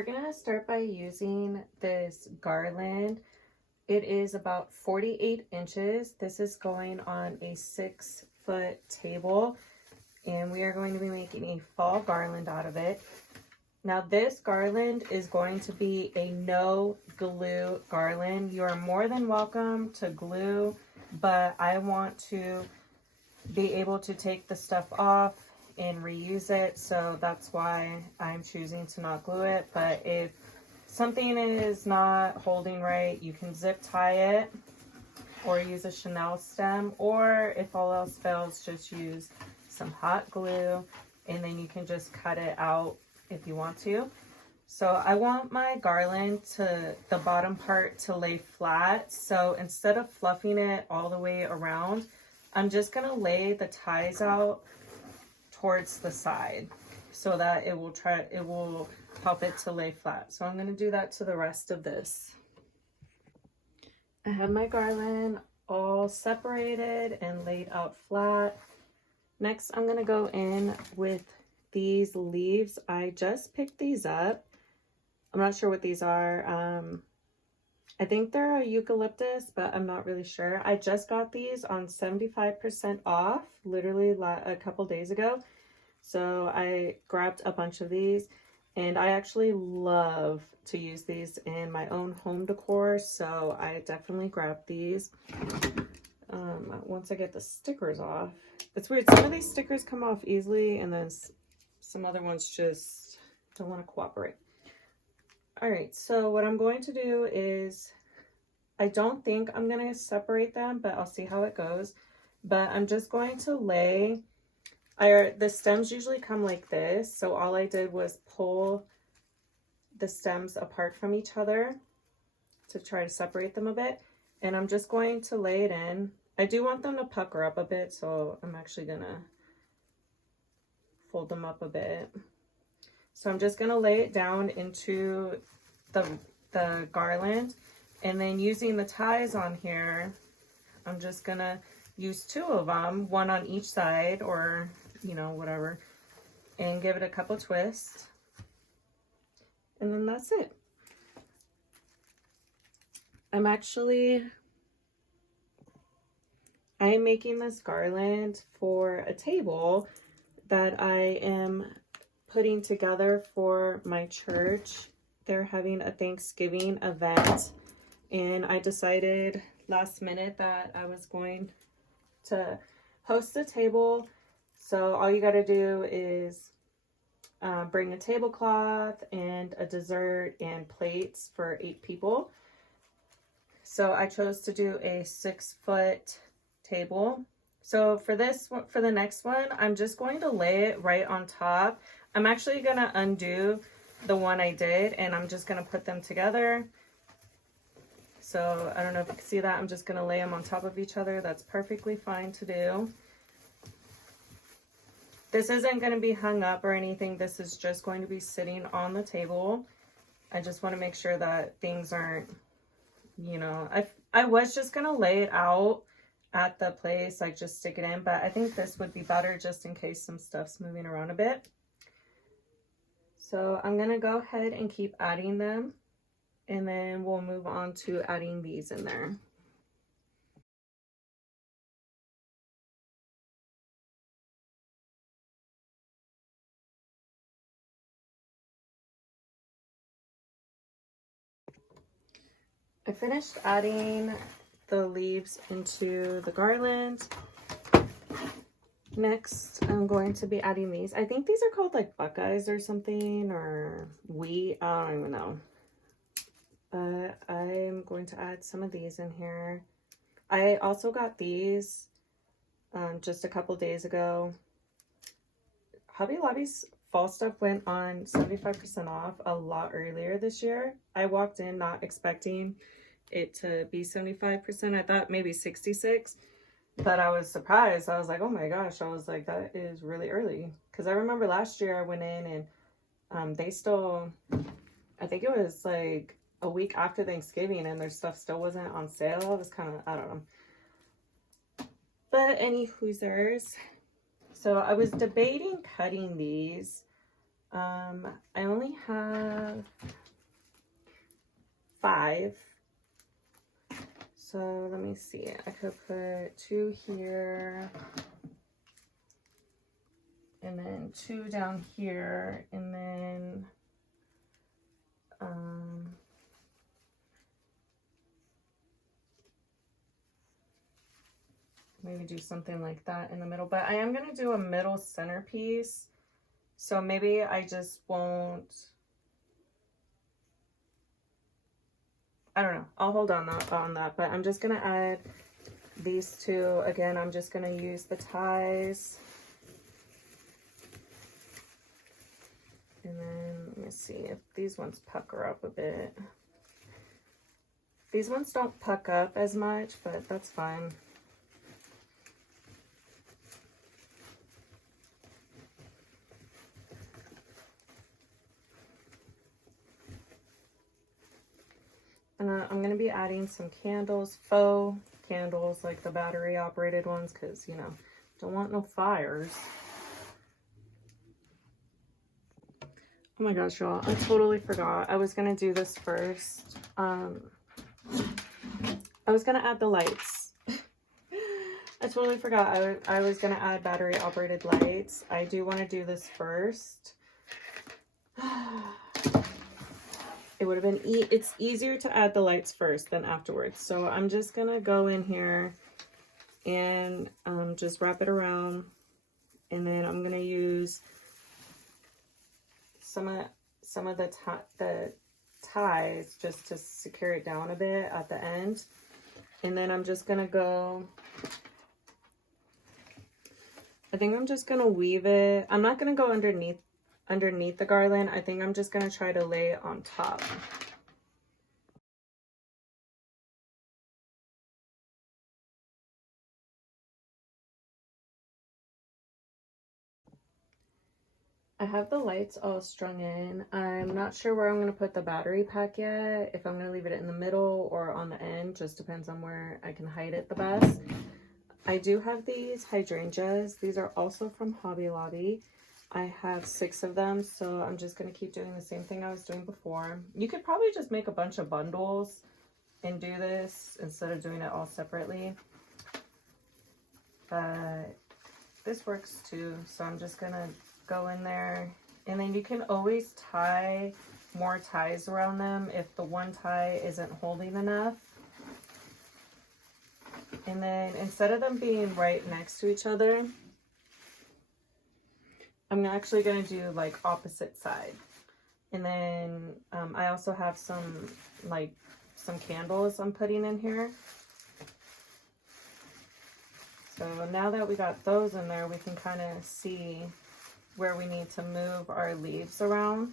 we're gonna start by using this garland. It is about 48 inches. This is going on a 6-foot table, and we are going to be making a fall garland out of it. Now this garland is going to be a no glue garland. You are more than welcome to glue, but I want to be able to take the stuff off and reuse it, so that's why I'm choosing to not glue it. But if something is not holding right, you can zip tie it or use a Chanel stem, or if all else fails, just use some hot glue and then you can just cut it out if you want to. So I want my garland to the bottom part to lay flat, so instead of fluffing it all the way around, I'm just gonna lay the ties out towards the side so that it will help it to lay flat. So I'm going to do that to the rest of this. I have my garland all separated and laid out flat. Next, I'm going to go in with these leaves. I just picked these up. I'm not sure what these are. I think they're a eucalyptus, but I'm not really sure. I just got these on 75% off, literally a couple days ago. So I grabbed a bunch of these, and I actually love to use these in my own home decor. So I definitely grabbed these. Once I get the stickers off, it's weird. Some of these stickers come off easily, and then some other ones just don't want to cooperate. All right, so what I'm going to do is, I don't think I'm going to separate them, but I'll see how it goes. But I'm just going to lay, the stems usually come like this. So all I did was pull the stems apart from each other to try to separate them a bit. And I'm just going to lay it in. I do want them to pucker up a bit, so I'm actually going to fold them up a bit. So I'm just going to lay it down into the garland, and then using the ties on here, I'm just going to use 2 of them, one on each side, or, you know, whatever, and give it a couple twists. And then that's it. I am making this garland for a table that I am putting together for my church. They're having a Thanksgiving event, and I decided last minute that I was going to host a table. So all you got to do is bring a tablecloth and a dessert and plates for 8 people. So I chose to do a 6-foot table. So for the next one, I'm just going to lay it right on top. I'm actually going to undo the one I did, and I'm just going to put them together. So I don't know if you can see that. I'm just going to lay them on top of each other. That's perfectly fine to do. This isn't going to be hung up or anything. This is just going to be sitting on the table. I just want to make sure that things aren't, you know, I was just going to lay it out at the place, like just stick it in, but I think this would be better just in case some stuff's moving around a bit. So I'm going to go ahead and keep adding them, and then we'll move on to adding these in there. I finished adding the leaves into the garland. Next, I'm going to be adding these. I think these are called like Buckeyes or something, or wheat. I don't even know. I'm going to add some of these in here. I also got these just a couple days ago. Hobby Lobby's fall stuff went on 75% off a lot earlier this year. I walked in not expecting it to be 75%. I thought maybe 66, but I was surprised. I was like, oh my gosh. I was like, that is really early. Because I remember last year I went in and they still, I think it was like a week after Thanksgiving, and their stuff still wasn't on sale. I was kind of, I don't know. But any hoosers. So I was debating cutting these I only have 5. So let me see. I could put 2 here. And then 2 down here. And then maybe do something like that in the middle. But I am going to do a middle centerpiece. So maybe I just won't. I don't know. I'll hold on that, but I'm just going to add these 2. Again, I'm just going to use the ties. And then let me see if these ones pucker up a bit. These ones don't puck up as much, but that's fine. I'm going to be adding some candles, faux candles, like the battery operated ones, because, you know, don't want no fires. Oh my gosh, y'all, I totally forgot. I was going to do this first. I was going to add the lights. I totally forgot. I was going to add battery operated lights. I do want to do this first. It would have been, it's easier to add the lights first than afterwards. So I'm just going to go in here and just wrap it around. And then I'm going to use some of the ties just to secure it down a bit at the end. And then I'm just going to go, I think I'm just going to weave it. I'm not going to go underneath the garland. I think I'm just going to try to lay it on top. I have the lights all strung in. I'm not sure where I'm going to put the battery pack yet. If I'm going to leave it in the middle or on the end, just depends on where I can hide it the best. I do have these hydrangeas. These are also from Hobby Lobby. I have 6 of them, so I'm just going to keep doing the same thing I was doing before. You could probably just make a bunch of bundles and do this instead of doing it all separately. But this works too, so I'm just going to go in there. And then you can always tie more ties around them if the one tie isn't holding enough. And then instead of them being right next to each other, I'm actually going to do like opposite side. And then I also have some candles I'm putting in here. So now that we got those in there, we can kind of see where we need to move our leaves around.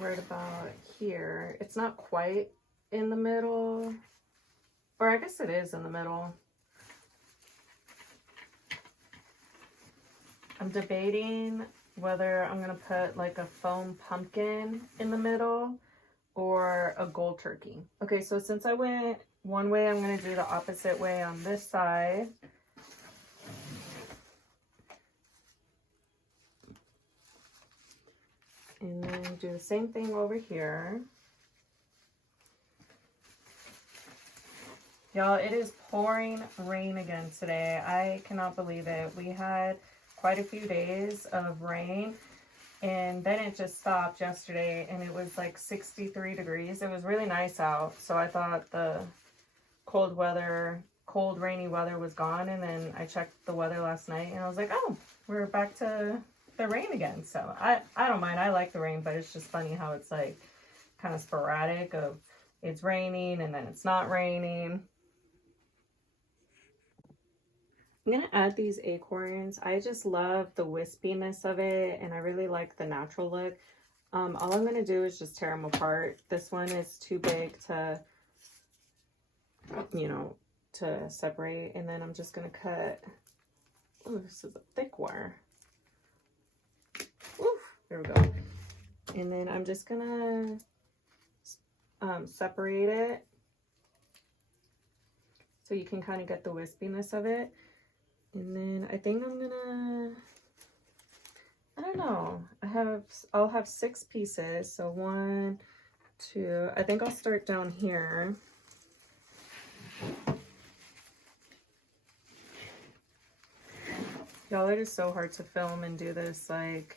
Right about here. It's not quite in the middle, or I guess it is in the middle. I'm debating whether I'm gonna put like a foam pumpkin in the middle or a gold turkey. Okay, so since I went one way, I'm gonna do the opposite way on this side. And then do the same thing over here. Y'all, it is pouring rain again today. I cannot believe it. We had quite a few days of rain, and then it just stopped yesterday, and it was like 63 degrees. It was really nice out, so I thought the cold, rainy weather was gone, and then I checked the weather last night, and I was like, oh, we're back to the rain again. So I don't mind. I like the rain, but it's just funny how it's like kind of sporadic of it's raining and then it's not raining. I'm gonna add these acorns. I just love the wispiness of it, and I really like the natural look. All I'm going to do is just tear them apart. This one is too big to, you know, to separate. And then I'm just going to cut. Oh, this is a thick wire. Ooh, there we go. And then I'm just going to separate it so you can kind of get the wispiness of it. And then I think I'm going to, I don't know. I'll have 6 pieces. So 1, 2, I think I'll start down here. Y'all, it is so hard to film and do this. Like,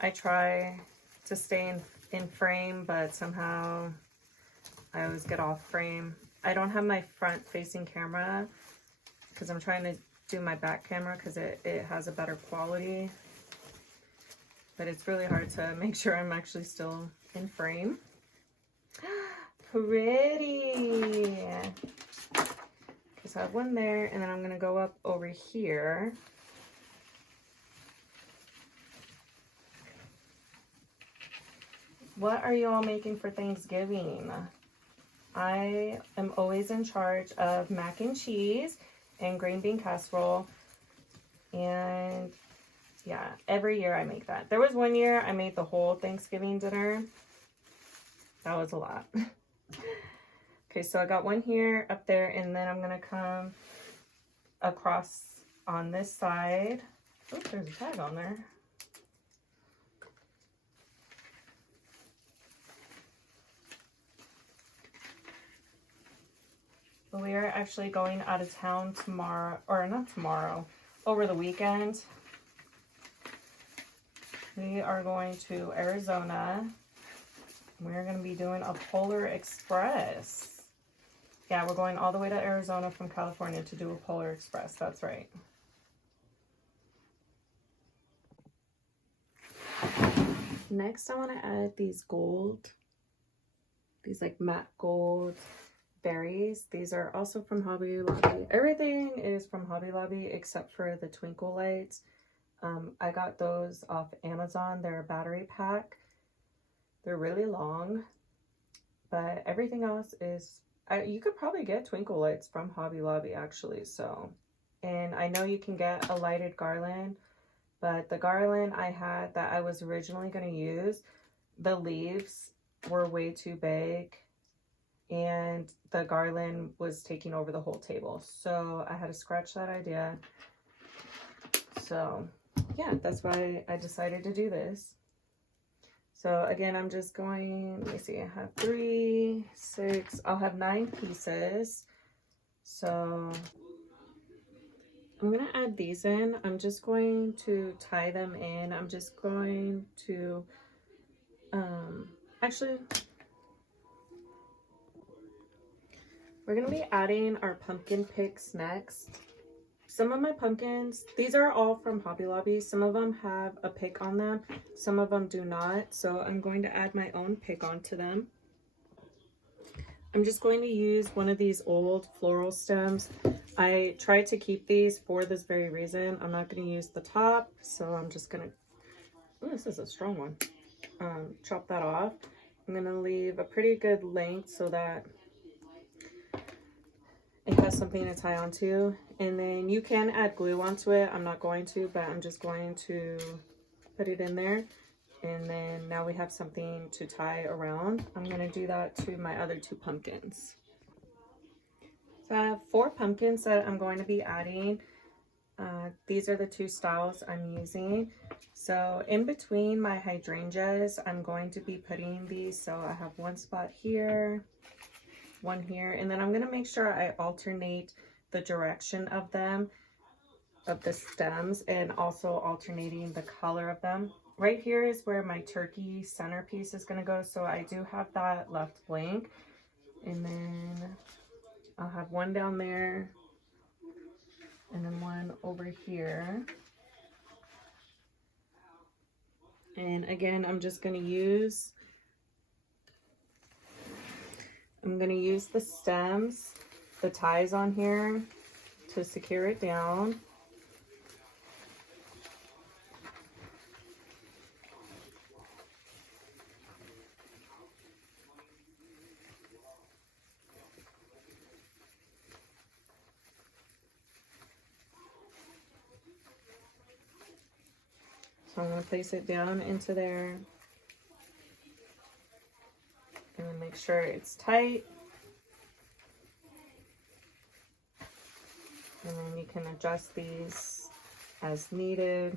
I try to stay in frame, but somehow I always get off frame. I don't have my front facing camera because I'm trying to do my back camera because it has a better quality. But it's really hard to make sure I'm actually still in frame. Pretty. Okay, so I have one there, and then I'm gonna go up over here. What are you all making for Thanksgiving? I am always in charge of mac and cheese and green bean casserole. And yeah, every year I make that. There was one year I made the whole Thanksgiving dinner. That was a lot. Okay, so I got one here, up there, and then I'm gonna come across on this side. Oh, there's a tag on there. We are actually going out of town tomorrow, or not tomorrow, over the weekend. We are going to Arizona. We're going to be doing a Polar Express. Yeah, we're going all the way to Arizona from California to do a Polar Express. That's right. Next, I want to add these like matte gold berries. These are also from Hobby Lobby. Everything is from Hobby Lobby except for the twinkle lights. I got those off Amazon. They're a battery pack. They're really long, but everything else is, you could probably get twinkle lights from Hobby Lobby actually. So, and I know you can get a lighted garland, but the garland I had that I was originally going to use, the leaves were way too big and the garland was taking over the whole table. So I had to scratch that idea. So yeah, that's why I decided to do this. So again, I'm just going, let me see, I have 3, 6, I'll have 9 pieces. So I'm going to add these in. I'm just going to tie them in. I'm just going to, actually, we're going to be adding our pumpkin picks next. Some of my pumpkins, these are all from Hobby Lobby. Some of them have a pick on them. Some of them do not. So I'm going to add my own pick onto them. I'm just going to use one of these old floral stems. I tried to keep these for this very reason. I'm not going to use the top. So I'm just going to, oh, this is a strong one. Chop that off. I'm going to leave a pretty good length so that it has something to tie onto, and then you can add glue onto it. I'm not going to, but I'm just going to put it in there, and then now we have something to tie around. I'm going to do that to my other 2 pumpkins. So I have 4 pumpkins that I'm going to be adding. These are the 2 styles I'm using. So in between my hydrangeas, I'm going to be putting these. So I have one spot here, one here, and then I'm going to make sure I alternate the direction of them, of the stems, and also alternating the color of them. Right here is where my turkey centerpiece is going to go, so I do have that left blank, and then I'll have one down there and then one over here. And again, I'm going to use the stems, the ties on here to secure it down. So I'm going to place it down into there. And then make sure it's tight. And then you can adjust these as needed.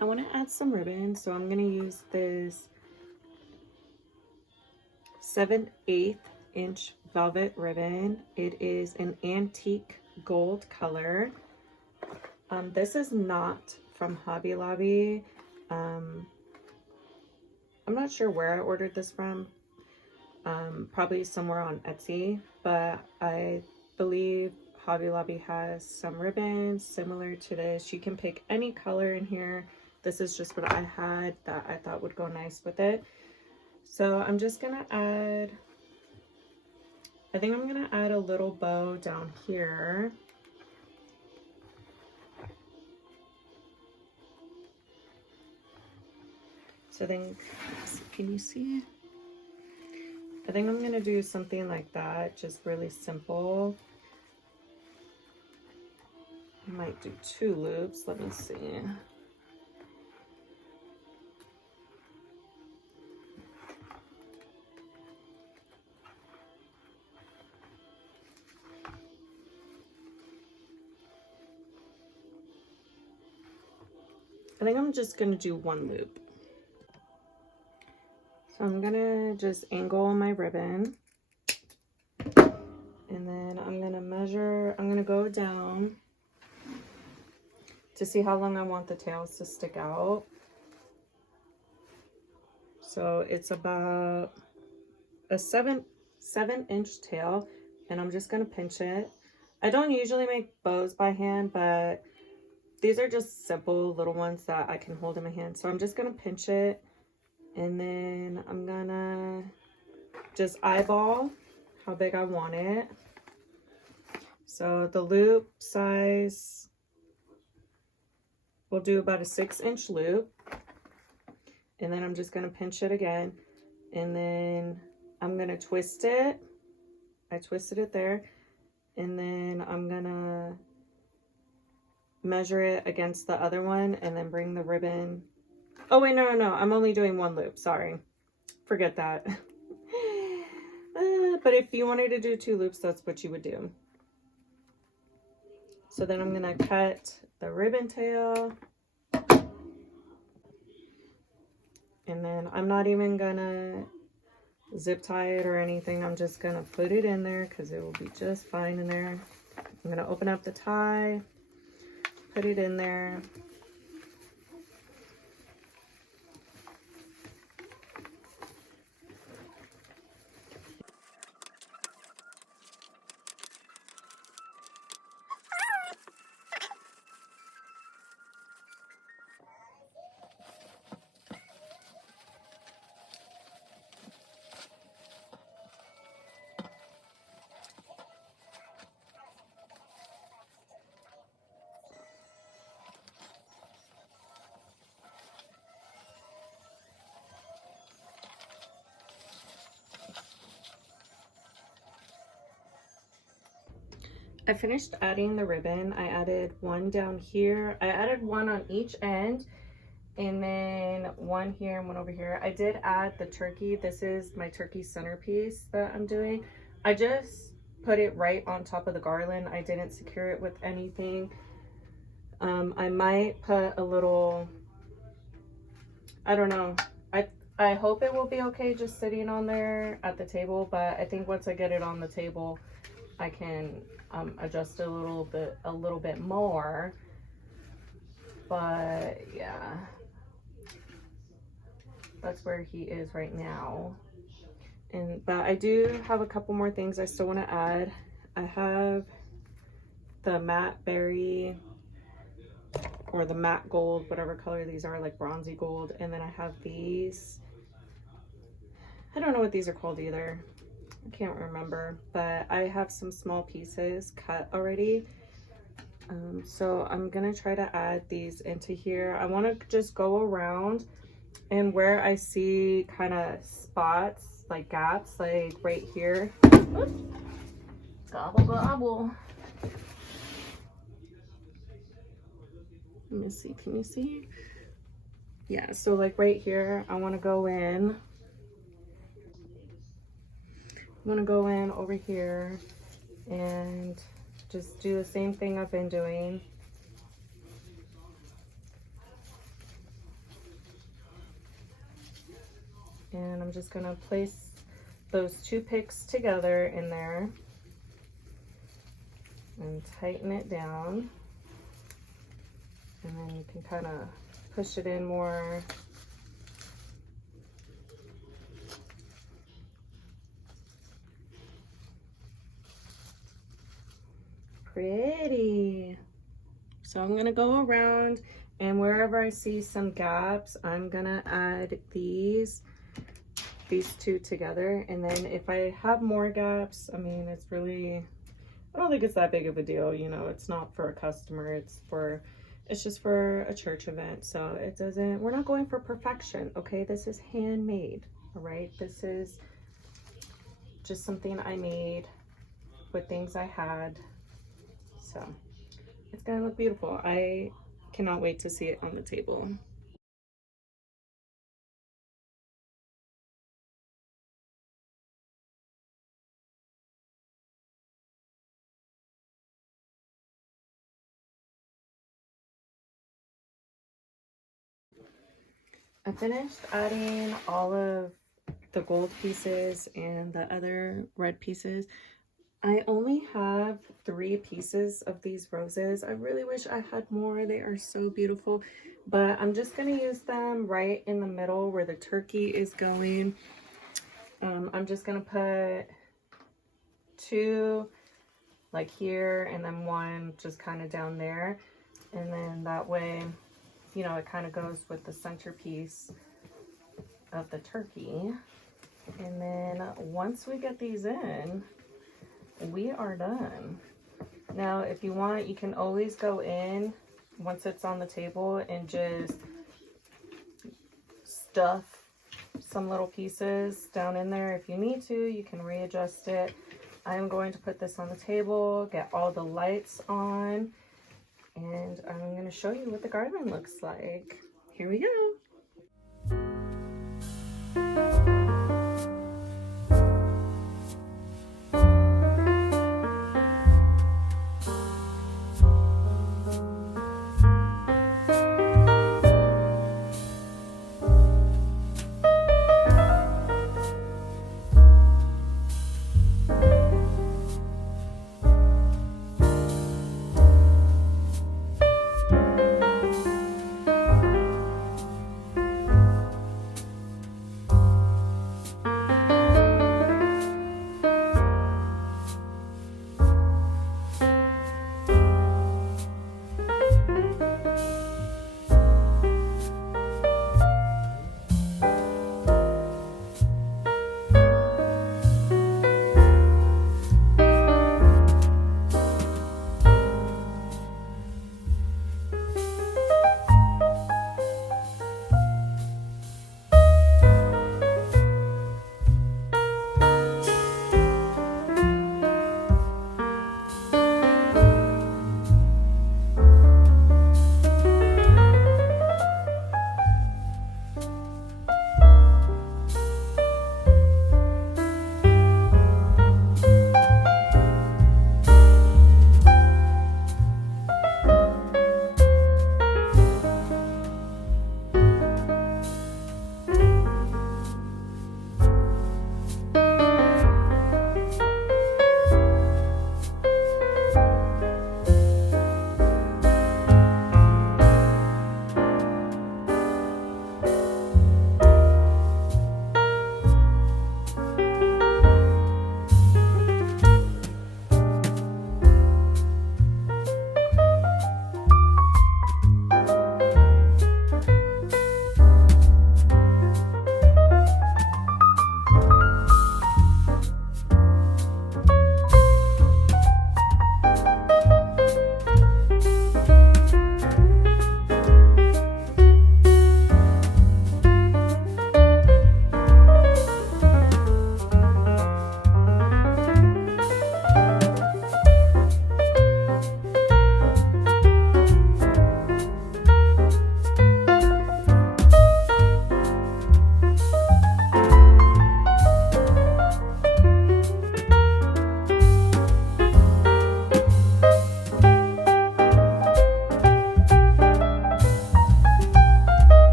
I want to add some ribbon, so I'm going to use this 7/8 inch velvet ribbon. It is an antique gold color. This is not from Hobby Lobby. I'm not sure where I ordered this from. Probably somewhere on Etsy, but I believe Hobby Lobby has some ribbons similar to this. You can pick any color in here. This is just what I had that I thought would go nice with it. So I'm just gonna add, I think I'm gonna add a little bow down here. So then, can you see it? I think I'm gonna do something like that, just really simple. I might do 2 loops, let me see. I think I'm just gonna do 1 loop. So I'm gonna just angle my ribbon. And then I'm gonna measure, I'm gonna go down to see how long I want the tails to stick out. So it's about a 7-inch tail, and I'm just gonna pinch it. I don't usually make bows by hand, but these are just simple little ones that I can hold in my hand. So I'm just gonna pinch it, and then I'm gonna just eyeball how big I want it. So the loop size, we'll do about a 6-inch loop. And then I'm just gonna pinch it again. And then I'm gonna twist it. I twisted it there. And then I'm gonna measure it against the other one and then bring the ribbon. Oh wait, no, I'm only doing 1 loop, sorry. Forget that. But if you wanted to do 2 loops, that's what you would do. So then I'm gonna cut the ribbon tail. And then I'm not even gonna zip tie it or anything. I'm just gonna put it in there because it will be just fine in there. I'm gonna open up the tie, put it in there. I finished adding the ribbon. I added 1 down here. I added 1 on each end, and then 1 here and 1 over here. I did add the turkey. This is my turkey centerpiece that I'm doing. I just put it right on top of the garland. I didn't secure it with anything. I might put a little, I don't know. I hope it will be okay just sitting on there at the table, but I think once I get it on the table, I can adjust it a little bit more. But yeah, that's where he is right now. But I do have a couple more things I still want to add. I have the matte berry, or the matte gold, whatever color these are, like bronzy gold. And then I have these, I don't know what these are called either. I can't remember, but I have some small pieces cut already. So I'm gonna try to add these into here. I want to just go around, and where I see kind of spots, like gaps, like right here. Oops. Gobble gobble. Let me see, can you see? Yeah, so like right here, I want to go in. I'm gonna go in over here and just do the same thing I've been doing. And I'm just gonna place those two picks together in there and tighten it down. And then you can kind of push it in more. Pretty. So I'm gonna go around, and wherever I see some gaps, I'm gonna add these two together. And then if I have more gaps, I mean, it's really, I don't think it's that big of a deal, you know. It's not for a customer, it's just for a church event. So it doesn't, we're not going for perfection, okay? This is handmade, all right? This is just something I made with things I had. So it's gonna look beautiful. I cannot wait to see it on the table. I finished adding all of the gold pieces and the other red pieces. I only have 3 pieces of these roses. I really wish I had more. They are so beautiful, but I'm just going to use them right in the middle where the turkey is going. I'm just going to put 2 like here, and then 1 just kind of down there. And then that way, you know, it kind of goes with the centerpiece of the turkey. And then once we get these in, we are done. Now, if you want, you can always go in once it's on the table and just stuff some little pieces down in there. If you need to, you can readjust it. I'm going to put this on the table, get all the lights on, and I'm going to show you what the garland looks like. Here we go.